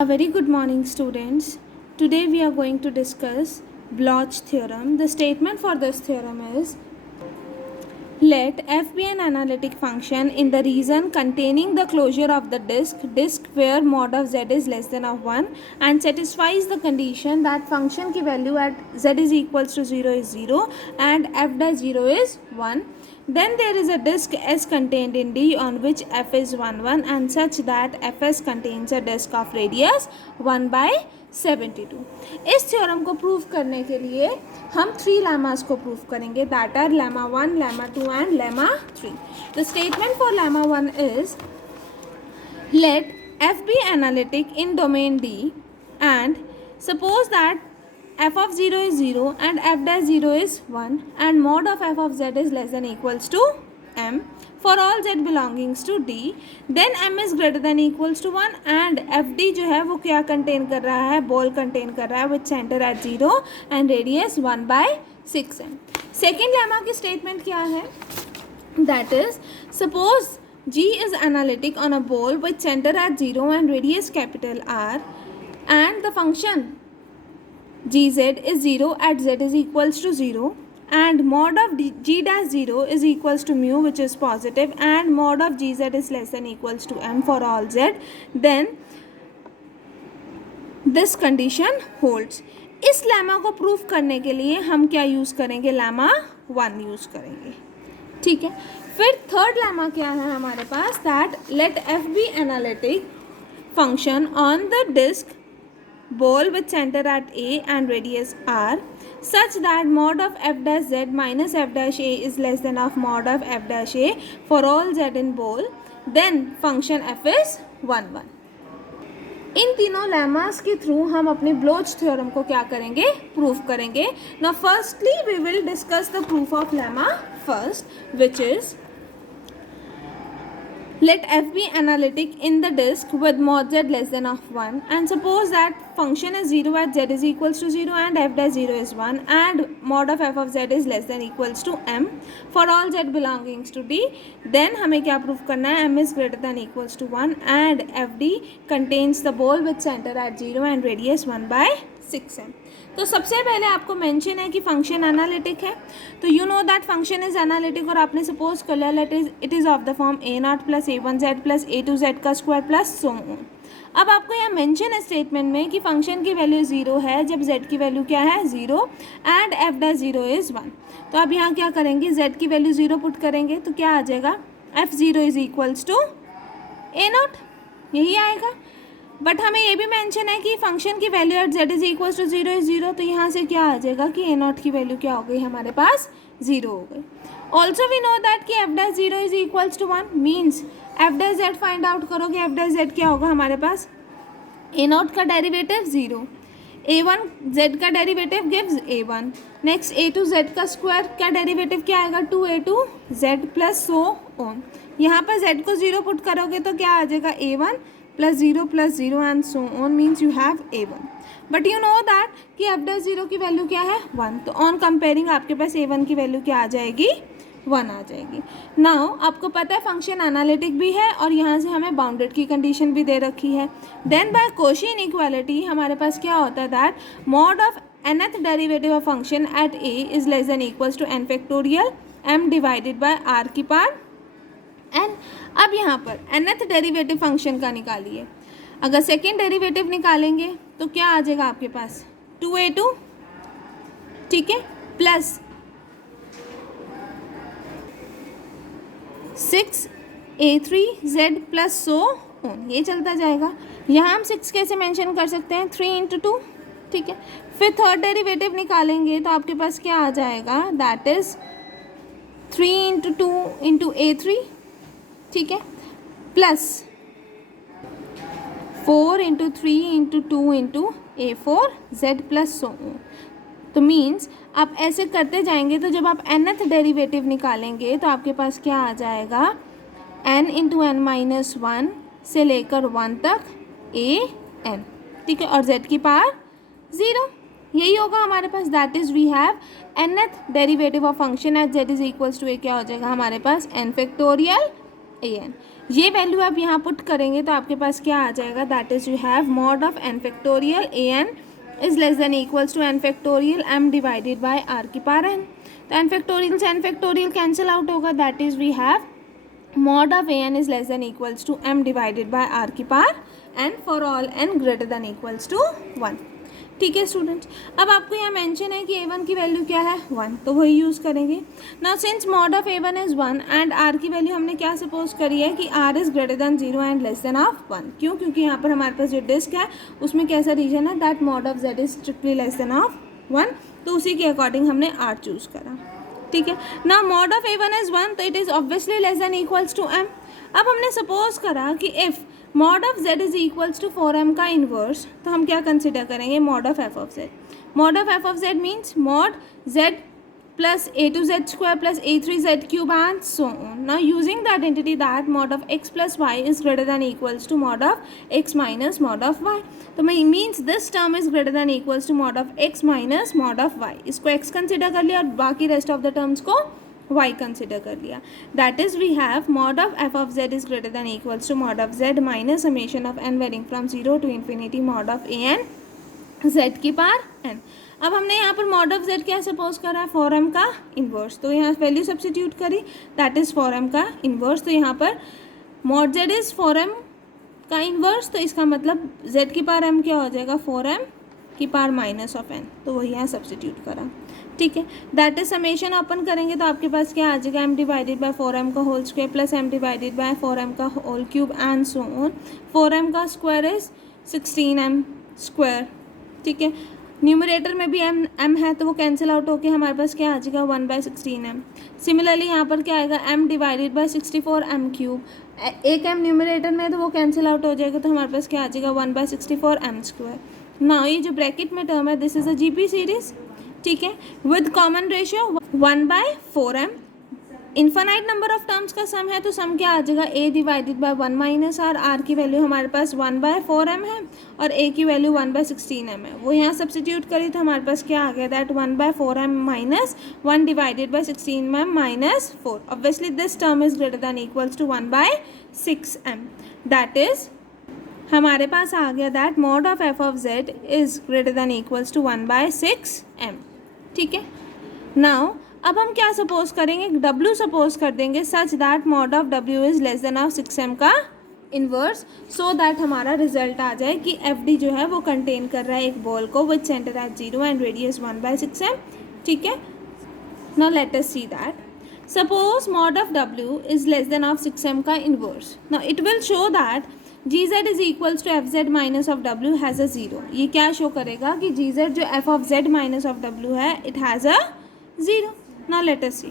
A very good morning, students. Today we are going to discuss Bloch theorem. The statement for this theorem is: let f be an analytic function in the region containing the closure of the disk where mod of z is less than of 1 and satisfies the condition that function की value at z is equals to 0 is 0 and f dash 0 is 1. Then there is a disk S contained in D on which f is 1 1 and such that fs contains a disk of radius 1/72. इस theorem को prove करने के लिए हम 3 lemmas को prove करेंगे, that are lemma 1, lemma 2 and lemma 3. The statement for lemma 1 is let f be analytic in domain D and suppose that f of 0 is 0 and f dash 0 is 1 and mod of f of z is less than equals to m for all z belongings to D, then m is greater than equals to 1 and fd जो है वो क्या contain कर रहा है, ball contain कर रहा है with centre at 0 and radius 1/6m. Second lemma की स्टेटमेंट क्या है, that is suppose G is analytic on a ball with center at 0 and radius capital R and the function gz is 0 at z is equals to 0 and mod of g dash 0 is equals to mu which is positive and mod of gz is less than equals to m for all z, then this condition holds. इस lemma को proof करने के लिए हम क्या use करेंगे, lemma 1 use करेंगे. ठीक है, फिर थर्ड लेमा क्या है हमारे पास, that let F be analytic function on the disc ball with center at A and radius R such that mod of f dash z minus f dash A is less than of mod of f dash A for all z in ball, then function f is 1 1. इन तीनों lemmas के through हम अपने Baloch theorem को क्या करेंगे, proof करेंगे. Now firstly we will discuss the proof of lemma first which is let f be analytic in the disk with mod z less than of 1 and suppose that function is 0 at z is equals to 0 and f dash 0 is 1 and mod of f of z is less than equals to m for all z belongings to D, then हमें क्या proof करना है, m is greater than equals to 1 and fd contains the ball with center at 0 and radius 1/6m. तो सबसे पहले आपको mention है कि फंक्शन एनालिटिक है, तो you know that function is analytic और आपने सपोज कर लिया let it is of the form a0 plus a1z plus a2z का स्क्वायर प्लस सो ऑन. अब आपको यहाँ मेंशन है स्टेटमेंट में कि फंक्शन की वैल्यू 0 है जब z की वैल्यू क्या है 0 एंड f dash 0 इज़ 1. तो अब यहाँ क्या करेंगे, z की वैल्यू 0 पुट करेंगे तो क्या आ जाएगा, f0 is equals to a0, यही आएगा. बट हमें ये भी मेंशन है कि फंक्शन की value at z is equal to 0 is 0, तो यहाँ से क्या आ जाएगा कि a0 की वैल्यू क्या हो गई हमारे पास 0 हो गई. ऑल्सो वी नो दैट कि f dash 0 is equals to 1 means f dash z find out करोगे, f dash z क्या होगा हमारे पास, a0 का डेरिवेटिव 0, a1 z का derivative gives a1, next a2 z का स्क्वायर का डेरिवेटिव क्या आएगा 2a2 z plus so on. यहाँ पर z को 0 पुट करोगे तो क्या आ जाएगा a1 plus 0 and so on means you have a1. But you know that कि f dash 0 की वैल्यू क्या है 1, तो ऑन कंपेयरिंग आपके पास a1 की वैल्यू क्या आ जाएगी 1 आ जाएगी. नाउ आपको पता है फंक्शन एनालिटिक भी है और यहाँ से हमें बाउंडेड की कंडीशन भी दे रखी है. देन बाय कोशी इनइक्वालिटी हमारे पास क्या होता है that mod of nth derivative of function at a is less than equals to n factorial m divided by r की पावर n. अब यहाँ पर nth डेरिवेटिव फंक्शन का निकालिए, अगर सेकेंड डेरिवेटिव निकालेंगे तो क्या आ जाएगा आपके पास 2a2, ठीक है, plus 6a3z plus so on, ये चलता जाएगा. यहाँ हम 6 कैसे मेंशन कर सकते हैं, 3 × 2, ठीक है. फिर थर्ड डेरिवेटिव निकालेंगे तो आपके पास क्या आ जाएगा, दैट इज 3 × 2 × a3, ठीक है, plus 4 × 3 × 2 × a4z plus so on. तो मीन्स आप ऐसे करते जाएंगे तो जब आप nth डेरिवेटिव निकालेंगे तो आपके पास क्या आ जाएगा, n × n-1 से लेकर 1 तक a n, ठीक है, और z की पावर 0, यही होगा हमारे पास. That is we have nth derivative of function at z is equals to a क्या हो जाएगा हमारे पास n फैक्टोरियल ए एन। ये वैल्यू आप यहाँ पुट करेंगे तो आपके पास क्या आ जाएगा, that is you have mod of n factorial a n is less than equals to n factorial m divided by r की पावर एन। तो एन फैक्टोरियल से एन फैक्टोरियल कैंसिल आउट होगा, that is we have mod of an is less than equals to m divided by r की power n for all n greater than equals to 1। ठीक है students, अब आपको यहाँ mention है कि a1 की वैल्यू क्या है 1, तो वही यूज़ करेंगे। Now since mod of a1 is 1 and r की वैल्यू हमने क्या सपोज करी है कि r is greater than 0 and less than of 1। क्यों? क्योंकि यहाँ पर हमारे पास जो डिस्क है उसमें कैसा रीजन है, that mod of z is strictly less than of 1, तो उसी के अकॉर्डिंग हमने r चूज़ करा। ठीक है ना, मॉड ऑफ a1 इज 1 तो it is obviously less than equals to m। अब हमने सपोज करा कि if mod of z is equals to 4m का इन्वर्स, तो हम क्या कंसिडर करेंगे, mod of f of z। Mod of f of z means mod z plus a2z square plus a3z cube and so on. Now using the identity that mod of x plus y is greater than equals to mod of x minus mod of y, तो means this term is greater than equals to mod of x minus mod of y। इसको x consider कर लिया और बाकी rest of the terms को y consider कर लिया। That is we have mod of f of z is greater than equals to mod of z minus summation of n varying from 0 to infinity mod of a n z की power n। अब हमने यहाँ पर mod of z क्या suppose करा है, 4m का inverse, तो यहाँ वैल्यू सब्स्टिट्यूट करी, दैट इज़ 4m का इन्वर्स। तो यहाँ पर मॉड z इज़ 4m का इन्वर्स, तो इसका मतलब z की पावर m क्या हो जाएगा, 4m की पावर माइनस ऑफ n, तो वही यहाँ सब्स्टिट्यूट करा। ठीक है, दैट इज समेशन ओपन करेंगे तो आपके पास क्या आ जाएगा, m डिवाइडेड बाय 4m का whole square plus m divided by 4m का whole cube and so on. 4m का स्क्वायर इज 16m स्क्वायर। ठीक है, न्यूमरेटर में भी m है तो वो कैंसिल आउट होके हमारे पास क्या आ जाएगा 1/16m। सिमिलरली यहाँ पर क्या आएगा m divided bye 64m cube, एक m न्यूमरेटर में तो वो कैंसिल आउट हो जाएगा, तो हमारे पास क्या आ जाएगा 1/64m स्क्वायर। ना ये जो ब्रैकेट में टर्म है this is a GP series. ठीक है, with common ratio 1/4m। Infinite number of terms का सम है तो सम क्या आ जाएगा, a divided by 1 minus r. R की वैल्यू हमारे पास 1/4m है और a की वैल्यू 1/16m है, वो यहाँ सब्स्टिट्यूट करी तो हमारे पास क्या आ गया, that 1/4m minus 1 divided by 16m minus 4। Obviously this term is greater than equals to 1/6m। That is हमारे पास आ गया that mod of f of z is greater than equals to 1/6m। ठीक है, नाउ अब हम क्या suppose करेंगे, w सपोज कर देंगे such that mod of w is less than of 6m का इन्वर्स, सो दैट हमारा रिजल्ट आ जाए कि fd जो है वो कंटेन कर रहा है एक बॉल को with centre at 0 and radius 1/6m। ठीक है, now let us see that suppose mod of w is less than of 6m का inverse. Now it will show that gz is equals to fz minus of w has a 0। ये क्या show करेगा कि gz जो f of z minus of w है it has a 0। Now let us see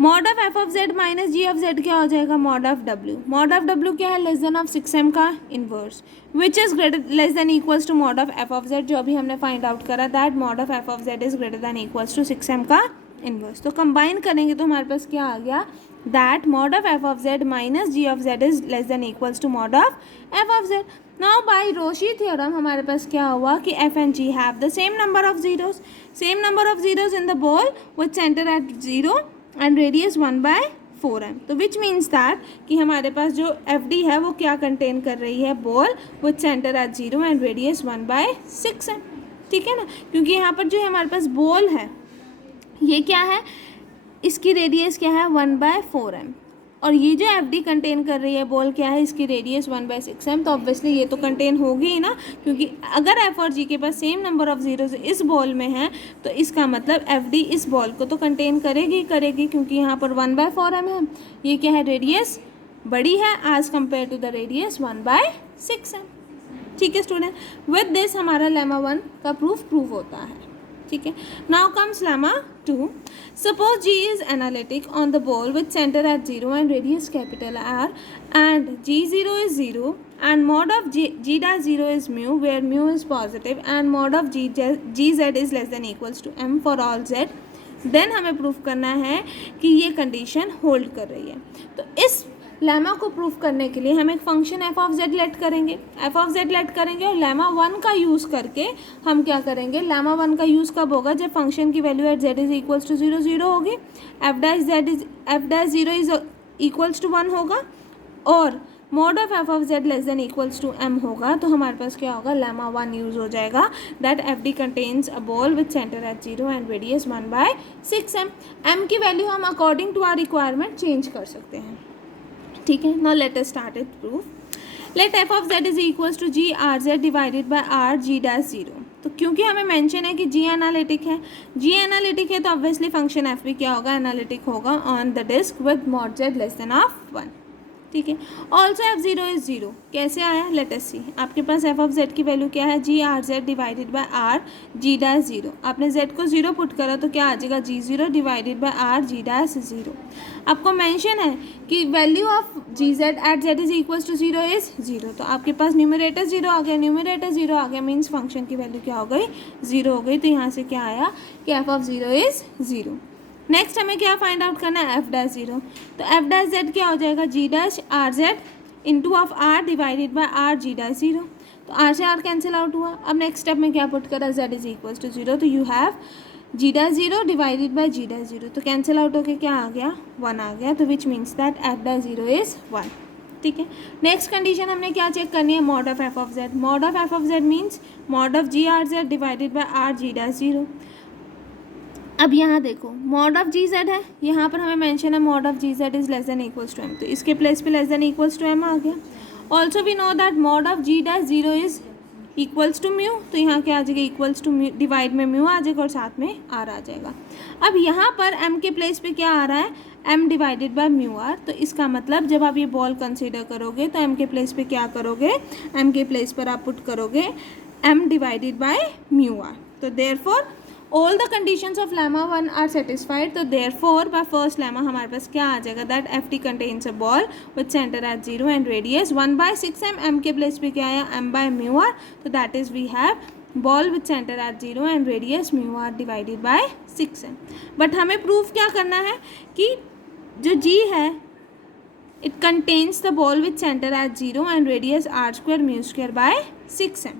mod of f of z minus g of z क्या हो जाएगा, mod of w। Mod of w क्या है, लेस देन ऑफ 6m का inverse which is greater less than equals to mod of f of z, जो अभी हमने find out करा that mod of f of z is greater than equals to 6m का inverse. तो combine करेंगे तो हमारे पास क्या आ गया, that mod of f of z minus g of z is less than equals to mod of f of z। Now by Rouche theorem हमारे पास क्या हुआ कि f and g have the same number of zeros, same number of zeros in the ball with centre at 0 and radius 1/4m। तो विच means that कि हमारे पास जो fd है वो क्या कंटेन कर रही है, ball with centre at 0 and radius 1/6m। ठीक है ना, क्योंकि यहाँ पर जो हमारे पास बॉल है ये क्या है, इसकी रेडियस क्या है 1/4m और ये जो fd कंटेन कर रही है बॉल क्या है, इसकी रेडियस 1/6m। तो ऑब्वियसली ये तो कंटेन होगी ही ना, क्योंकि अगर f और g के पास सेम नंबर ऑफ जीरोज इस बॉल में है तो इसका मतलब fd इस बॉल को तो कंटेन करेगी क्योंकि यहाँ पर 1/4m है, ये क्या है, रेडियस बड़ी है as compare to the radius 1/6m। ठीक है स्टूडेंट, विद दिस हमारा लेमा 1 का प्रूफ होता है। ठीक है, now comes lemma 2। Suppose g is analytic on the ball with center at 0 and radius capital R and g0 is 0 and mod of g dash 0 is mu where mu is positive and mod of gz is less than equals to m for all z, then हमें proof करना है कि ये condition hold कर रही है। तो इस लेमा को प्रूफ करने के लिए हम एक function f of z let करेंगे, और लेमा 1 का यूज़ करके हम क्या करेंगे, लेमा 1 का यूज़ कब होगा, जब फंक्शन की value at z is equals to 0 0 होगी, f dash 0 is equals to 1 होगा और mod of f of z less than equals to m होगा तो हमारे पास क्या होगा, लेमा 1 यूज़ हो जाएगा, that f d contains a ball with centre at 0 and radius 1/6m। M की वैल्यू हम according to our requirement change कर सकते हैं, ठीक है। Now let us start it proof. Let f of z is equals to g are Z divided by R G dash 0। तो क्योंकि हमें मेंशन है कि जी एनालिटिक है, जी एनालिटिक है तो ऑब्वियसली फंक्शन एफ भी क्या होगा, एनालिटिक होगा on the disc with mod Z less than of 1, ठीक है। Also F zero is zero, कैसे आया, लेट अस सी। आपके पास एफ ऑफ जेड की वैल्यू क्या है, G are Z divided by R G dash 0। आपने जेड को 0 पुट करा तो क्या आ जाएगा, g 0 divided by R G dash 0। आपको मेंशन है कि value of ji z at z is equal to 0 is 0, तो आपके पास न्यूमरेटर 0 आ गया, न्यूमरेटर 0 आ गया मीन्स फंक्शन की वैल्यू क्या हो गई, 0 हो गई। तो यहाँ से क्या आया कि एफ ऑफ 0 इज 0। नेक्स्ट हमें क्या फाइंड आउट करना है, एफ डैश 0। तो एफ डैश जेड क्या हो जाएगा, G dash R Z into of R divided by R G dash 0। तो आर से आर कैंसिल आउट हुआ। अब नेक्स्ट स्टेप में क्या पुट करा, जेड इज इक्वल टू 0, तो you have g dash 0 divided by g dash 0। तो cancel out होके क्या आ गया, 1 आ गया। तो विच means that F dash 0 is 1, ठीक है। नेक्स्ट कंडीशन हमने क्या चेक करनी है, mod of f of z. Mod of f of z means mod of g are Z divided by R G dash 0। अब यहाँ देखो मॉड ऑफ जी जेड है, यहाँ पर हमें मेंशन है mod of ji Z is less than equals to M, तो इसके प्लेस पे less than equals to M आ गया। Also we know that mod of G dash 0 is equals to mu, तो यहाँ क्या आ जाएगा, इक्वल्स टू म्यू डिवाइड में म्यू आ जाएगा और साथ में आर आ जाएगा। अब यहाँ पर एम के प्लेस पे क्या आ रहा है, m divided by mu r. तो इसका मतलब जब आप ये बॉल कंसिडर करोगे तो एम के प्लेस पे क्या करोगे, एम के प्लेस पर आप पुट करोगे m divided by mu r. तो therefore all the conditions of lemma 1 are satisfied, तो therefore by first lemma हमारे पास क्या आ जाएगा, that ft contains a ball with center at 0 and radius 1/6m। m के प्लेस पे क्या आया, m by mu r, तो that is we have ball with center at 0 and radius mu r divided by 6m। But हमें proof क्या करना है कि जो g है it contains the ball with center at 0 and radius r square mu square by 6m।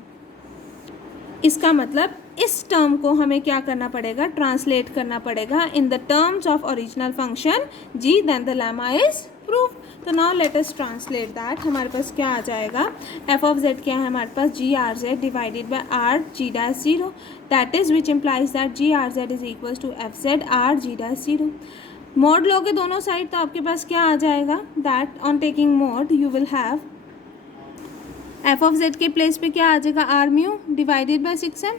इसका मतलब इस टर्म को हमें क्या करना पड़ेगा, ट्रांसलेट करना पड़ेगा in the terms of original function g, then the lemma is proof. तो now let us translate that. हमारे पास क्या आ जाएगा, एफ ऑफ जेड क्या है हमारे पास, g are Z divided by R G dash 0, that is which implies that g are z is equal to f z r ji dash 0। Mod लोगे दोनों साइड तो आपके पास क्या आ जाएगा, that on taking mod you will have f of z के place पे क्या आ जाएगा, R mu divided by 6m,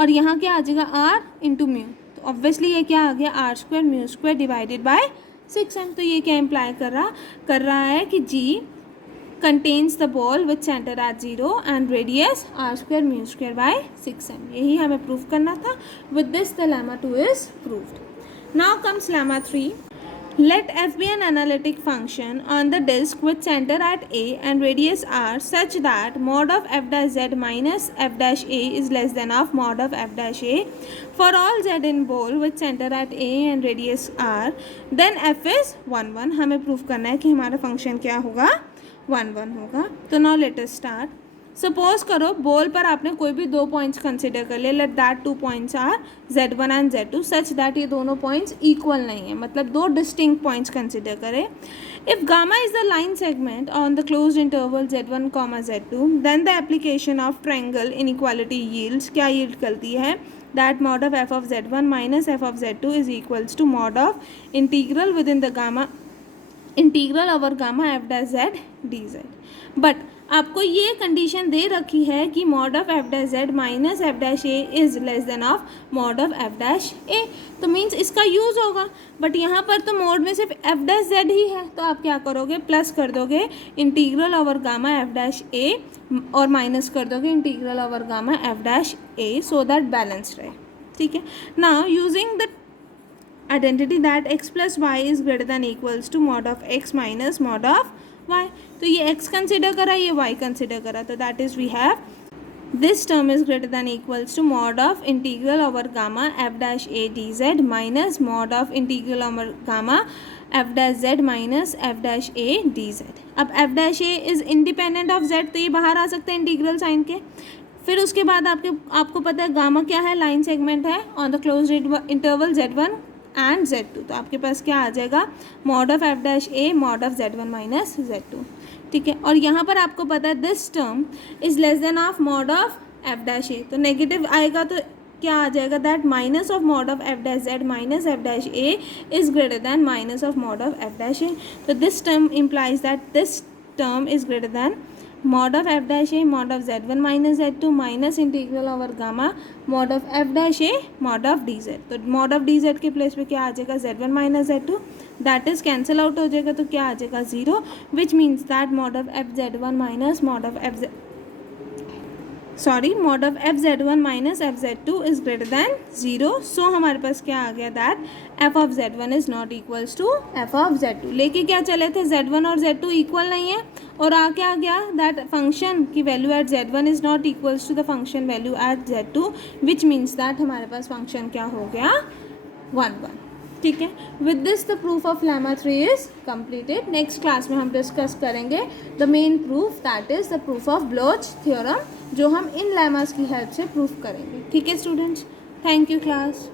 और यहाँ क्या आ जाएगा, आर इंटू म्यू। तो ऑब्वियसली ये क्या आ गया, r square mu square divided by 6m। तो ये क्या इम्प्लाई कर रहा है कि g contains the ball with centre at 0 and radius r square mu square by 6m। यही हमें प्रूफ करना था। With this the lemma 2 is proved. Now comes lemma 3। Let f be an analytic function on the disk with center at a and radius r such that mod of f dash z minus f dash a is less than of mod of f dash a for all z in ball with center at a and radius r, then f is 1 1। हमें proof करना है कि हमारा function क्या होगा, 1 1 होगा। तो now let us start. Suppose करो बॉल पर आपने कोई भी 2 पॉइंट्स कंसिडर कर लिए, let that 2 points are z1 and z2 such that ये दोनों पॉइंट्स इक्वल नहीं है, मतलब 2 डिस्टिंक्ट पॉइंट्स कंसिडर करें। If gamma is the line segment on the closed interval z1, z2 then the application of triangle inequality yields, क्या yield करती है, that mod of f of z1 minus f of z2 is equals to mod of integral within the gamma integral over gamma f dash z dz। But आपको ये condition दे रखी है कि mod of f dash z minus f dash a is less than of mod of f dash a, तो means इसका use होगा। But यहाँ पर तो मोड में सिर्फ एफ डैश जेड ही है, तो आप क्या करोगे, प्लस कर दोगे integral over gamma f dash a और माइनस कर दोगे integral over gamma f dash a, so that balance रहे, ठीक है। Now using the identity that x plus y is greater than equals to mod of x minus mod of y, तो ये x consider करा, ये y consider करा, तो that is we have this term is greater than equals to mod of integral over gamma f dash a dz minus mod of integral over gamma f dash z minus f dash a dz। अब f dash a is independent of z, तो ये बाहर आ सकते हैं integral sign के। फिर उसके बाद आपको पता है गामा क्या है, लाइन सेगमेंट है on the closed interval z1 and z2, तो आपके पास क्या आ जाएगा, mod of f dash a mod of z1 minus z2। ठीक है। और यहाँ पर आपको पता है this term is less than of mod of f dash a, तो नेगेटिव आएगा तो क्या आ जाएगा, that minus of mod of f dash z minus f dash a is greater then minus of mod of f dash a. तो this term implies that this term is greater than mod of f dash a mod of z1 minus z2 minus integral over gamma mod of f dash a mod of dz। तो mod of dz के place पे क्या आ जाएगा, z1 minus z2, that is cancel out हो जाएगा तो क्या आ जाएगा 0, विच means that mod of f z1 minus mod of f mod of f z1 minus f z2 is greater than 0। सो हमारे पास क्या आ गया, that f of z1 is not equals to f of z2। लेके क्या चले थे, z1 और z2 इक्वल नहीं है, और क्या आ गया, दैट फंक्शन की value at z1 is not equals to the function value at z2, which means that हमारे पास फंक्शन क्या हो गया, 1 1। ठीक है। With this the proof of lemma 3 is completed. Next class में हम डिस्कस करेंगे the main proof, that is the proof of Baloch theorem, जो हम इन लेमास की हेल्प से प्रूफ करेंगे। ठीक है स्टूडेंट्स, थैंक यू क्लास।